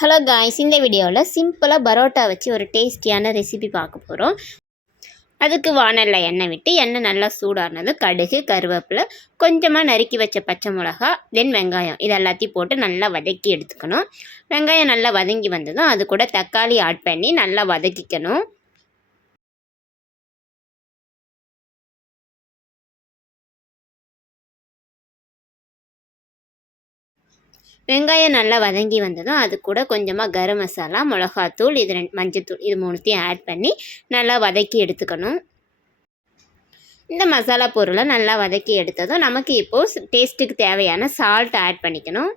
Hello guys, இந்த வீடியோவில் சிம்பிளாக பரோட்டா வச்சு ஒரு டேஸ்டியான ரெசிபி பார்க்க போகிறோம். அதுக்கு வானலில் எண்ணெய் விட்டு எண்ணெய் நல்லா சூடானதும் கடுகு, கருவேப்பிலை, கொஞ்சமாக நறுக்கி வச்ச பச்சை மிளகா, தென் வெங்காயம் இது எல்லாத்தையும் போட்டு நல்லா வதக்கி எடுத்துக்கணும். வெங்காயம் நல்லா வதங்கி வந்ததும் அது கூட தக்காளி ஆட் பண்ணி நல்லா வதக்கிக்கணும். வெங்காயம் நல்லா வதங்கி வந்ததும் அது கூட கொஞ்சமாக கரம் மசாலா, மிளகாத்தூள், இது மஞ்சத்தூள் இது மூணுத்தையும் ஆட் பண்ணி நல்லா வதக்கி எடுத்துக்கணும். இந்த மசாலா பொருளை நல்லா வதக்கி எடுத்ததும் நமக்கு இப்போது டேஸ்ட்டுக்கு தேவையான சால்ட் ஆட் பண்ணிக்கணும்.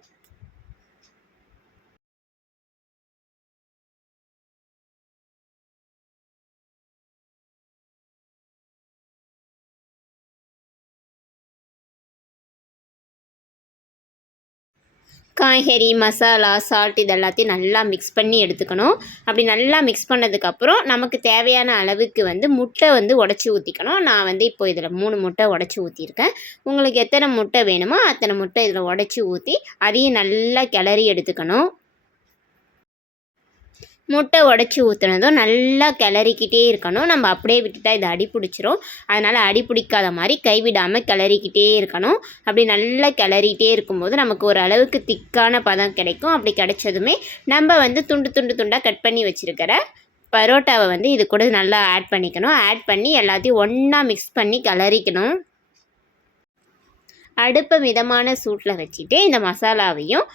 காய்கறி, மசாலா, சால்ட் இது எல்லாத்தையும் நல்லா மிக்ஸ் பண்ணி எடுத்துக்கணும். அப்படி நல்லா மிக்ஸ் பண்ணதுக்கப்புறம் நமக்கு தேவையான அளவுக்கு முட்டை உடச்சி ஊற்றிக்கணும். நான் இப்போ இதில் 3 முட்டை உடச்சி ஊற்றிருக்கேன். உங்களுக்கு எத்தனை முட்டை வேணுமோ அத்தனை முட்டை இதில் உடச்சி ஊற்றி அதையும் நல்லா கிளறி எடுத்துக்கணும். முட்டை உடச்சி ஊற்றுனதும் நல்லா கிளறிக்கிட்டே இருக்கணும். நம்ம அப்படியே விட்டுட்டா இது அடி பிடிச்சிரும். அதனால் அடி பிடிக்காத மாதிரி கைவிடாமல் கிளறிக்கிட்டே இருக்கணும். அப்படி நல்லா கிளறிட்டே இருக்கும்போது நமக்கு ஒரு அளவுக்கு திக்கான பதம் கிடைக்கும். அப்படி கிடைச்சதுமே நம்ம துண்டு துண்டு துண்டாக கட் பண்ணி வச்சுருக்கிற பரோட்டாவை இது கூட நல்லா ஆட் பண்ணிக்கணும். ஆட் பண்ணி எல்லாத்தையும் ஒன்றா மிக்ஸ் பண்ணி கிளறிக்கணும். அடுப்பை மிதமான சூட்டில் வச்சுட்டு இந்த மசாலாவையும்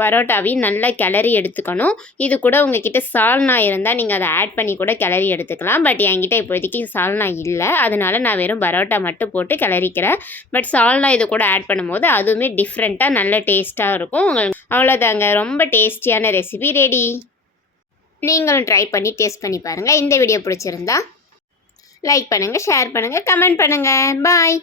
பரோட்டாவையும் நல்லா கிளறி எடுத்துக்கணும். இது கூட உங்ககிட்ட சால்னா இருந்தால் நீங்கள் அதை ஆட் பண்ணி கூட கிளறி எடுத்துக்கலாம். பட் என்கிட்ட இப்போதைக்கு சால்னா இல்லை, அதனால நான் வெறும் பரோட்டா மட்டும் போட்டு கிளறிக்கிறேன். பட் சால்னா இது கூட ஆட் பண்ணும்போது அதுவுமே டிஃப்ரெண்ட்டாக நல்ல டேஸ்ட்டாக இருக்கும். உங்களுக்கு அவ்வளோதாங்க, ரொம்ப டேஸ்டியான ரெசிபி ரெடி. நீங்களும் ட்ரை பண்ணி டேஸ்ட் பண்ணி பாருங்கள். இந்த வீடியோ பிடிச்சிருந்தா லைக் பண்ணுங்கள், ஷேர் பண்ணுங்கள், கமெண்ட் பண்ணுங்கள். பாய்.